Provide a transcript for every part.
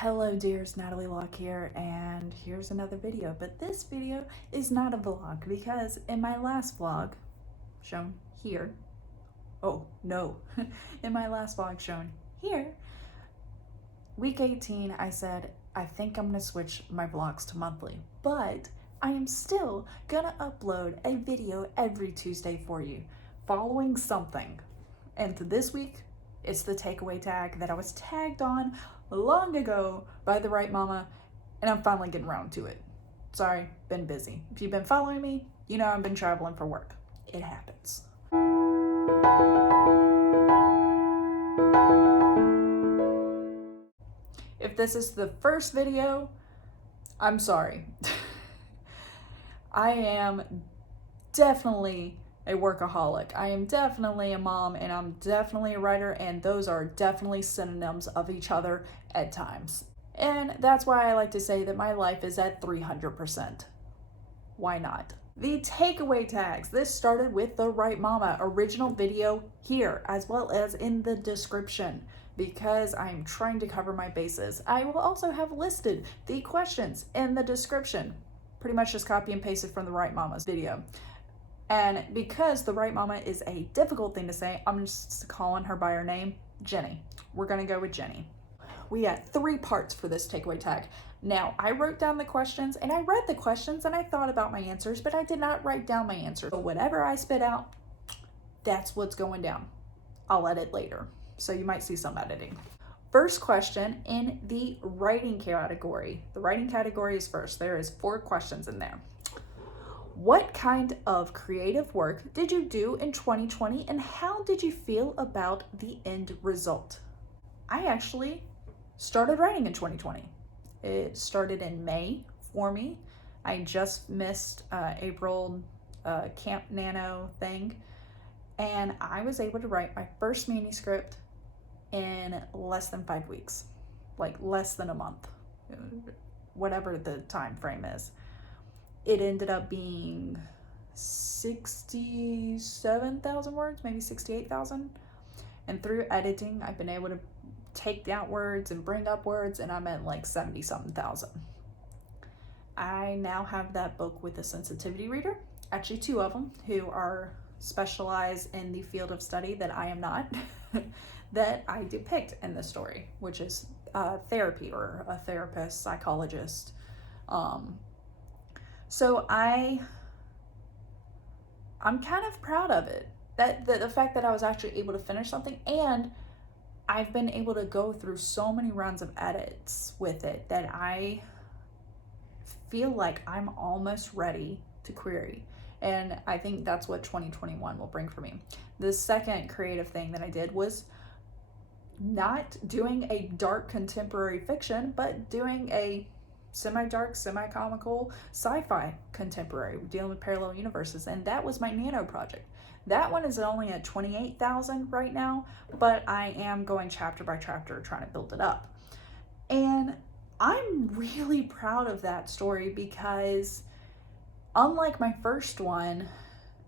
Hello dears, Natalie Locke here, and here's another video. But this video is not a vlog because in my last vlog, shown here, oh no, in my last vlog shown here, week 18, I said, I think I'm gonna switch my vlogs to monthly, but I am still gonna upload a video every Tuesday for you, following something. And this week, it's the takeaway tag that I was tagged on long ago by the right mama, and I'm finally getting around to it. Sorry, been busy. If you've been following me, you know I've been traveling for work. It happens. If this is the first video, I'm sorry. I am definitely a workaholic. I am definitely a mom, and I'm definitely a writer, and those are definitely synonyms of each other at times. And that's why I like to say that my life is at 300%. Why not? The takeaway tags. This started with the Right Mama original video here, as well as in the description, because I'm trying to cover my bases. I will also have listed the questions in the description. Pretty much just copy and pasted from the Right Mama's video. And because the Right Mama is a difficult thing to say, I'm just calling her by her name, Jenni. We're gonna go with Jenni. We got 3 parts for this takeaway tag. Now, I wrote down the questions, and I read the questions, and I thought about my answers, but I did not write down my answers. So whatever I spit out, that's what's going down. I'll edit later, so you might see some editing. First question in the writing category. The writing category is first. There is 4 questions in there. What kind of creative work did you do in 2020, and how did you feel about the end result? I actually started writing in 2020. It started in May for me. I just missed April Camp Nano thing, and I was able to write my first manuscript in less than 5 weeks, like less than a month, whatever the time frame is. It ended up being 67,000 words, maybe 68,000. And through editing, I've been able to take down words and bring up words, and I'm at like 70-something thousand. I now have that book with a sensitivity reader, actually 2 of them, who are specialized in the field of study that I am not, that I depict in the story, which is therapy, or a therapist, psychologist. So I'm kind of proud of it, that the fact that I was actually able to finish something, and I've been able to go through so many rounds of edits with it that I feel like I'm almost ready to query. And I think that's what 2021 will bring for me. The second creative thing that I did was not doing a dark contemporary fiction, but doing a semi-dark, semi-comical sci-fi contemporary dealing with parallel universes, and that was my Nano project. That one is only at 28,000 right now, but I am going chapter by chapter trying to build it up. And I'm really proud of that story because unlike my first one,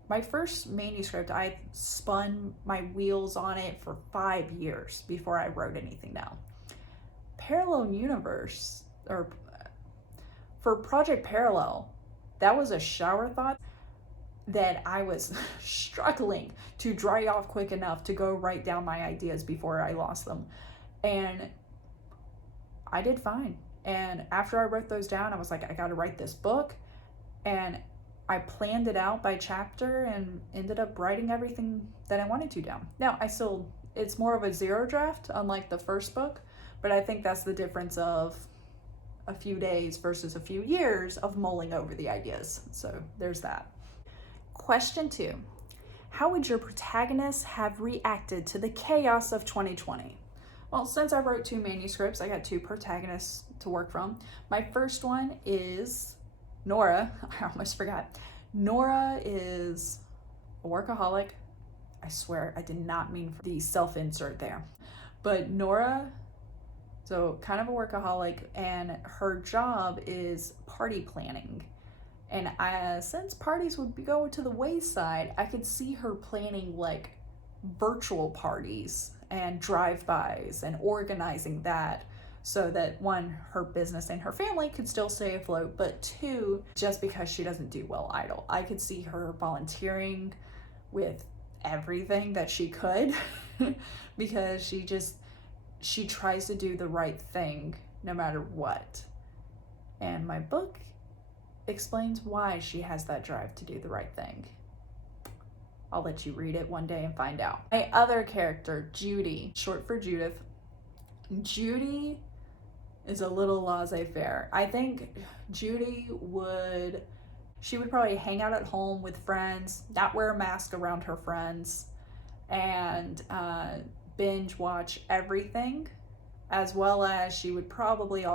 my first manuscript, I spun my wheels on it for 5 years before I wrote anything down. Parallel universe, or for Project Parallel, that was a shower thought that I was struggling to dry off quick enough to go write down my ideas before I lost them. And I did fine. And after I wrote those down, I was like, I gotta write this book. And I planned it out by chapter and ended up writing everything that I wanted to down. Now, it's more of a 0 draft, unlike the first book, but I think that's the difference of a few days versus a few years of mulling over the ideas. So there's that. Question 2. How would your protagonists have reacted to the chaos of 2020? Well, since I wrote 2 manuscripts, I got 2 protagonists to work from. My first one is Nora. I almost forgot. Nora is a workaholic. I swear I did not mean for the self-insert there. But Nora, so kind of a workaholic, and her job is party planning. And since parties would go to the wayside, I could see her planning like virtual parties and drive-bys and organizing that so that one, her business and her family could still stay afloat, but two, just because she doesn't do well idle. I could see her volunteering with everything that she could because she tries to do the right thing no matter what. And my book explains why she has that drive to do the right thing. I'll let you read it one day and find out. My other character, Judy, short for Judith. Judy is a little laissez-faire. I think Judy would probably hang out at home with friends, not wear a mask around her friends, and binge watch everything, as well as she would probably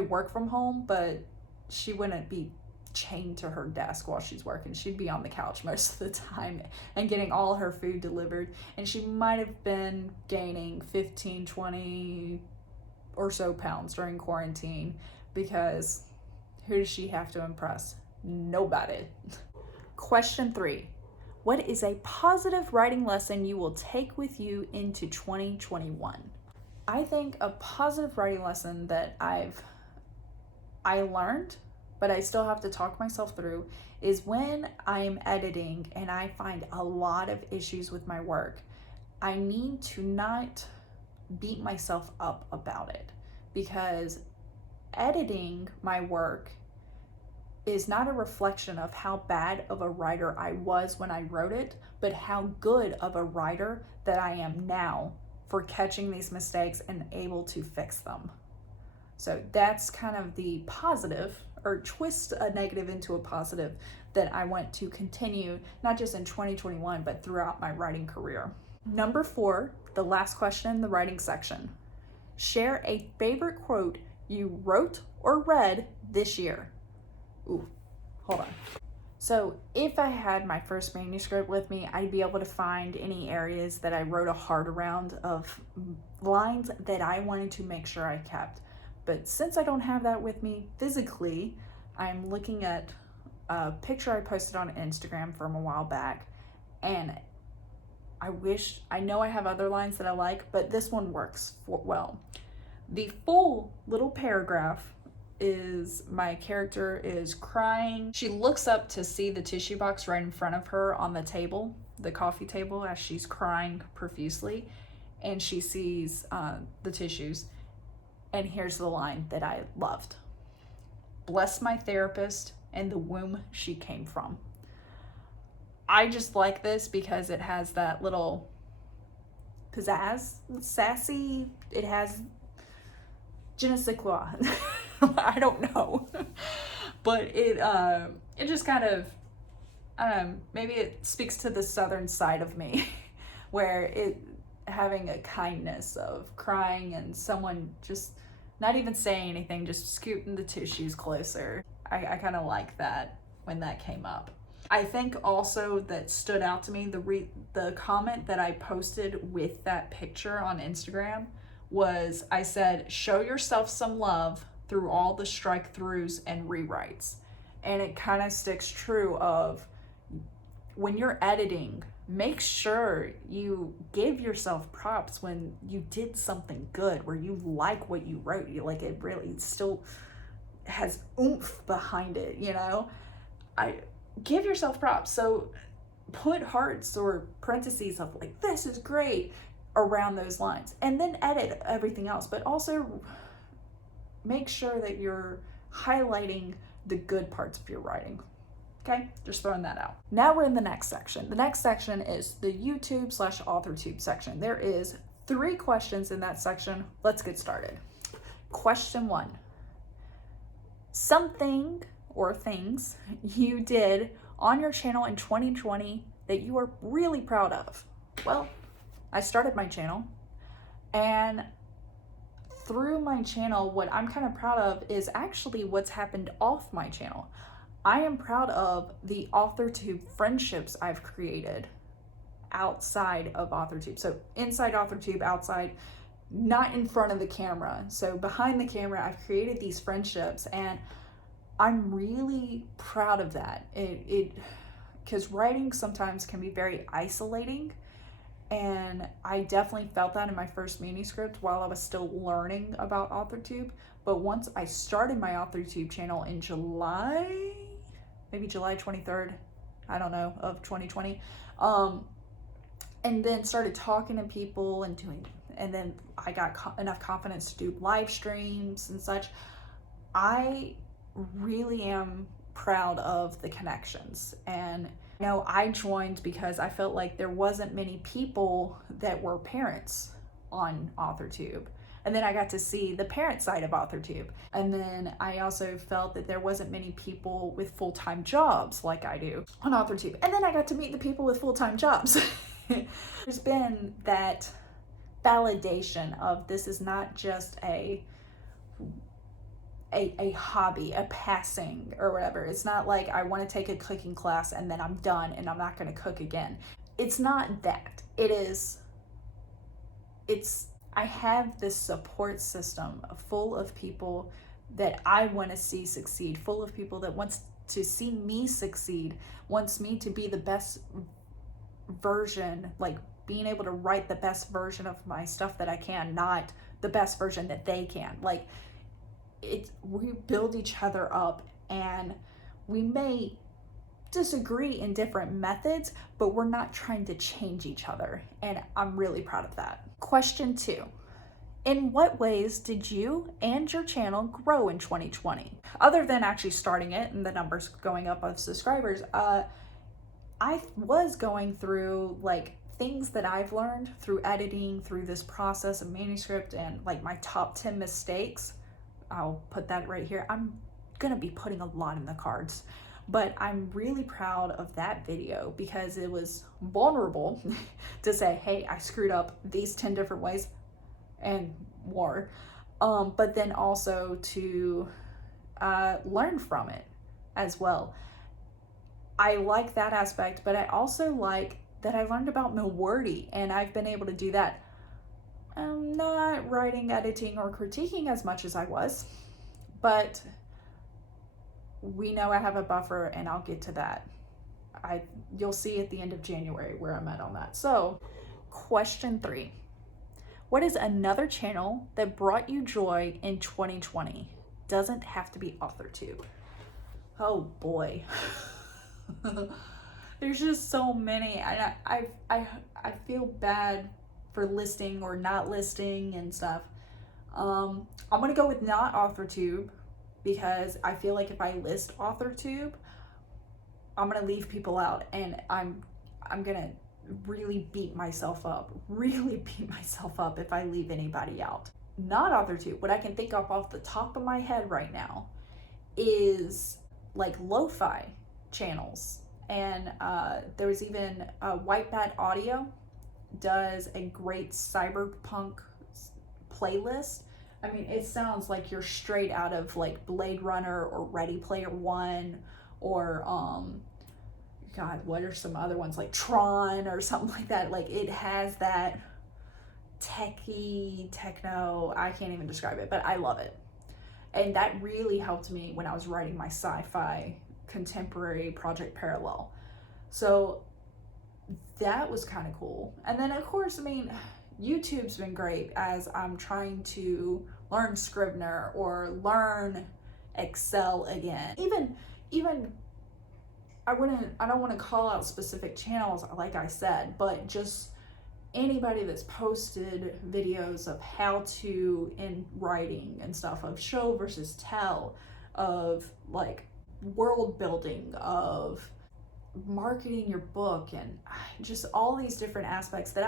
work from home, but she wouldn't be chained to her desk while she's working. She'd be on the couch most of the time and getting all her food delivered, and she might have been gaining 15, 20 or so pounds during quarantine, because who does she have to impress? Nobody. Question 3. What is a positive writing lesson you will take with you into 2021? I think a positive writing lesson that I learned, but I still have to talk myself through, is when I'm editing and I find a lot of issues with my work, I need to not beat myself up about it, because editing my work is not a reflection of how bad of a writer I was when I wrote it, but how good of a writer that I am now for catching these mistakes and able to fix them. So that's kind of the positive, or twist a negative into a positive, that I want to continue, not just in 2021, but throughout my writing career. Number 4, the last question in the writing section. Share a favorite quote you wrote or read this year. Ooh, hold on. So if I had my first manuscript with me, I'd be able to find any areas that I wrote a heart around of lines that I wanted to make sure I kept. But since I don't have that with me physically, I'm looking at a picture I posted on Instagram from a while back, and I know I have other lines that I like, but this one works well. The full little paragraph is, my character is crying. She looks up to see the tissue box right in front of her on the table, the coffee table, as she's crying profusely, and she sees the tissues. And here's the line that I loved. Bless my therapist and the womb she came from. I just like this because it has that little pizzazz, sassy, it has je ne sais quoi. I don't know. But it just kind of, I don't know, maybe it speaks to the southern side of me where it having a kindness of crying and someone just not even saying anything, just scooting the tissues closer. I kind of like that when that came up. I think also that stood out to me, the comment that I posted with that picture on Instagram was, I said, show yourself some love through all the strike-throughs and rewrites. And it kind of sticks true of, when you're editing, make sure you give yourself props when you did something good, where you like what you wrote, you like it really still has oomph behind it, you know? I give yourself props. So put hearts or parentheses of like, this is great, around those lines, and then edit everything else, but also make sure that you're highlighting the good parts of your writing. Okay, just throwing that out. Now we're in the next section. The next section is the YouTube/Authortube section. There is 3 questions in that section. Let's get started. Question 1. Something or things you did on your channel in 2020 that you are really proud of. Well, I started my channel, and through my channel, what I'm kind of proud of is actually what's happened off my channel. I am proud of the Authortube friendships I've created outside of Authortube. So inside Authortube, outside, not in front of the camera. So behind the camera, I've created these friendships, and I'm really proud of that. Because writing sometimes can be very isolating, And I definitely felt that in my first manuscript while I was still learning about Authortube. But once I started my Authortube channel in July, maybe July 23rd, I don't know, of 2020, and then started talking to people and doing, and then I got enough confidence to do live streams and such. I really am proud of the connections. And you know, I joined because I felt like there wasn't many people that were parents on Authortube. And then I got to see the parent side of Authortube. And then I also felt that there wasn't many people with full-time jobs like I do on Authortube. And then I got to meet the people with full-time jobs. There's been that validation of this is not just a hobby, a passing or whatever. It's not like I want to take a cooking class and then I'm done and I'm not going to cook again. It's not that. I have this support system full of people that I want to see succeed, full of people that wants to see me succeed, wants me to be the best version, like being able to write the best version of my stuff that I can, not the best version that they can. Like, we build each other up, and we may disagree in different methods, but we're not trying to change each other, and I'm really proud of that. Question 2. In what ways did you and your channel grow in 2020? Other than actually starting it and the numbers going up of subscribers, I was going through like things that I've learned through editing, through this process of manuscript, and like my top 10 mistakes. I'll put that right here. I'm gonna be putting a lot in the cards, but I'm really proud of that video because it was vulnerable to say, hey, I screwed up these 10 different ways and more, but then also to learn from it as well. I like that aspect, but I also like that I learned about Milwordy, and I've been able to do that. I'm not writing, editing, or critiquing as much as I was, but we know I have a buffer, and I'll get to that. You'll see at the end of January where I'm at on that. So, question 3. What is another channel that brought you joy in 2020? Doesn't have to be Authortube. Oh boy. There's just so many, and I feel bad for listing or not listing and stuff. I'm gonna go with not Authortube because I feel like if I list Authortube, I'm gonna leave people out, and I'm gonna really beat myself up if I leave anybody out. Not Authortube, what I can think of off the top of my head right now is like lo-fi channels, and there was even White Bat Audio does a great cyberpunk playlist. I mean, it sounds like you're straight out of like Blade Runner or Ready Player One, or God, what are some other ones, like Tron or something like that. Like, it has that techie techno, I can't even describe it, but I love it. And that really helped me when I was writing my sci-fi contemporary project Parallel. So that was kind of cool. And then of course, I mean, YouTube's been great as I'm trying to learn Scrivener or learn Excel again. Even I don't want to call out specific channels like I said, but just anybody that's posted videos of how to in writing and stuff, of show versus tell, of like world building, of marketing your book, and just all these different aspects that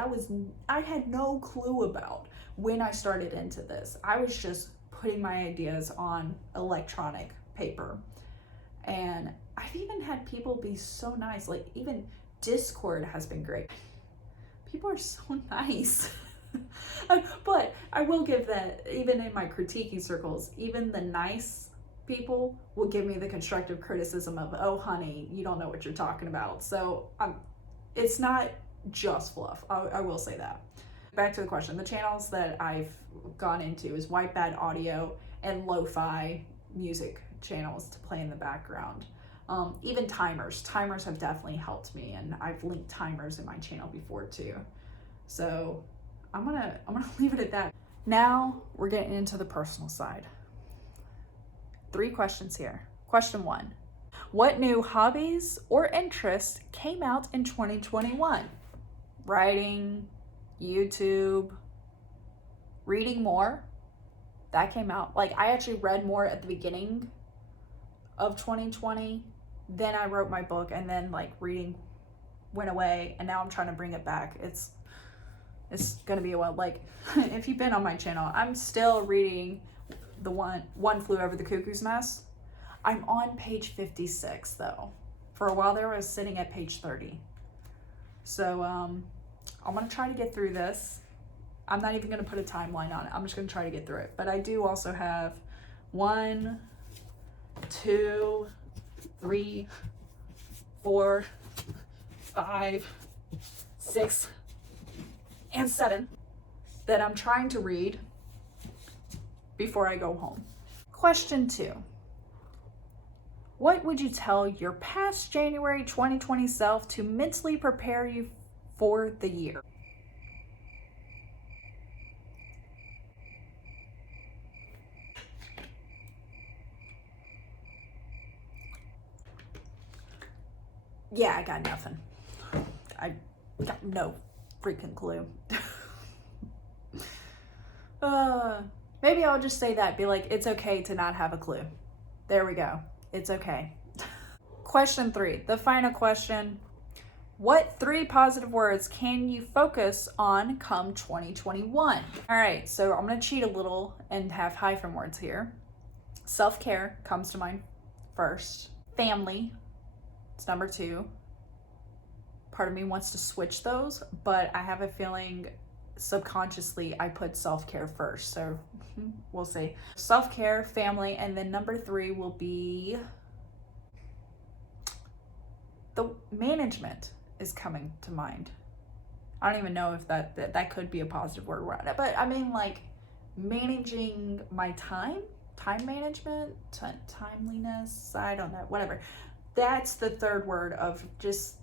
I had no clue about when I started into this. I was just putting my ideas on electronic paper, and I've even had people be so nice. Like, even Discord has been great. People are so nice. But I will give that, even in my critiquing circles, even the nice people will give me the constructive criticism of, oh honey, you don't know what you're talking about. So it's not just fluff. I will say that. Back to the question. The channels that I've gone into is White Bat Audio and lo-fi music channels to play in the background. Even timers have definitely helped me, and I've linked timers in my channel before too. So I'm gonna leave it at that. Now we're getting into the personal side. 3 questions here. Question 1. What new hobbies or interests came out in 2021? Writing, YouTube, reading more. That came out. Like, I actually read more at the beginning of 2020. Then I wrote my book, and then like reading went away, and now I'm trying to bring it back. It's gonna be a while. Like, if you've been on my channel, I'm still reading the one Flew Over the Cuckoo's Nest. I'm on page 56 though. For a while there, I was sitting at page 30. So I'm gonna try to get through this. I'm not even gonna put a timeline on it. I'm just gonna try to get through it. But I do also have 1, 2, 3, 4, 5, 6, and 7 that I'm trying to read before I go home. Question 2. What would you tell your past January 2020 self to mentally prepare you for the year? Yeah, I got nothing. I got no freaking clue. Maybe I'll just say that, be like, it's okay to not have a clue. There we go. It's okay. Question 3, the final question. What 3 positive words can you focus on come 2021? All right, so I'm gonna cheat a little and have hyphen words here. Self-care comes to mind first. Family, it's number 2. Part of me wants to switch those, but I have a feeling subconsciously I put self-care first, so we'll see. Self-care, family, and then number 3 will be the management is coming to mind. I don't even know if that could be a positive word, but I mean, like, managing my time management, timeliness, I don't know, whatever. That's the 3rd word of just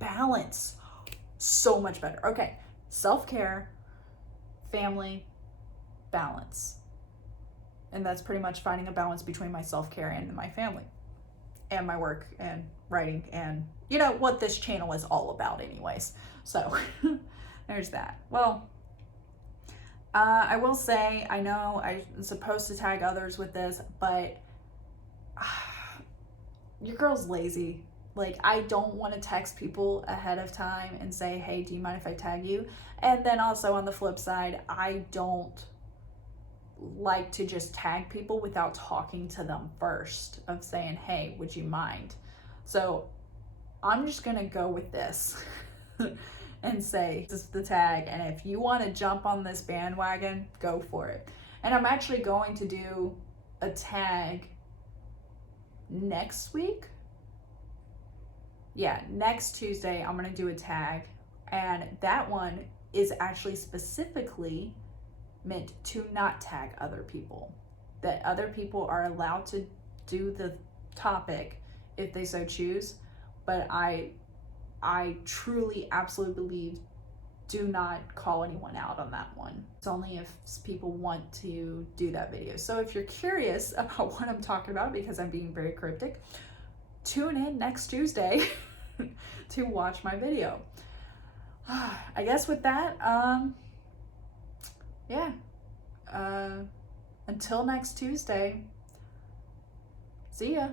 balance. So much better. Okay, self-care, family, balance. And that's pretty much finding a balance between my self-care and my family and my work and writing and, you know, what this channel is all about anyways. So there's that. Well, I will say, I know I'm supposed to tag others with this, but your girl's lazy. Like, I don't want to text people ahead of time and say, hey, do you mind if I tag you? And then also on the flip side, I don't like to just tag people without talking to them first, of saying, hey, would you mind? So I'm just gonna go with this and say, this is the tag, and if you want to jump on this bandwagon, go for it. And I'm actually going to do a tag next week. Yeah, next Tuesday I'm gonna do a tag, and that one is actually specifically meant to not tag other people. That other people are allowed to do the topic if they so choose, but I truly absolutely believe, do not call anyone out on that one. It's only if people want to do that video. So if you're curious about what I'm talking about, because I'm being very cryptic, tune in next Tuesday to watch my video. I guess with that, yeah, until next Tuesday, see ya.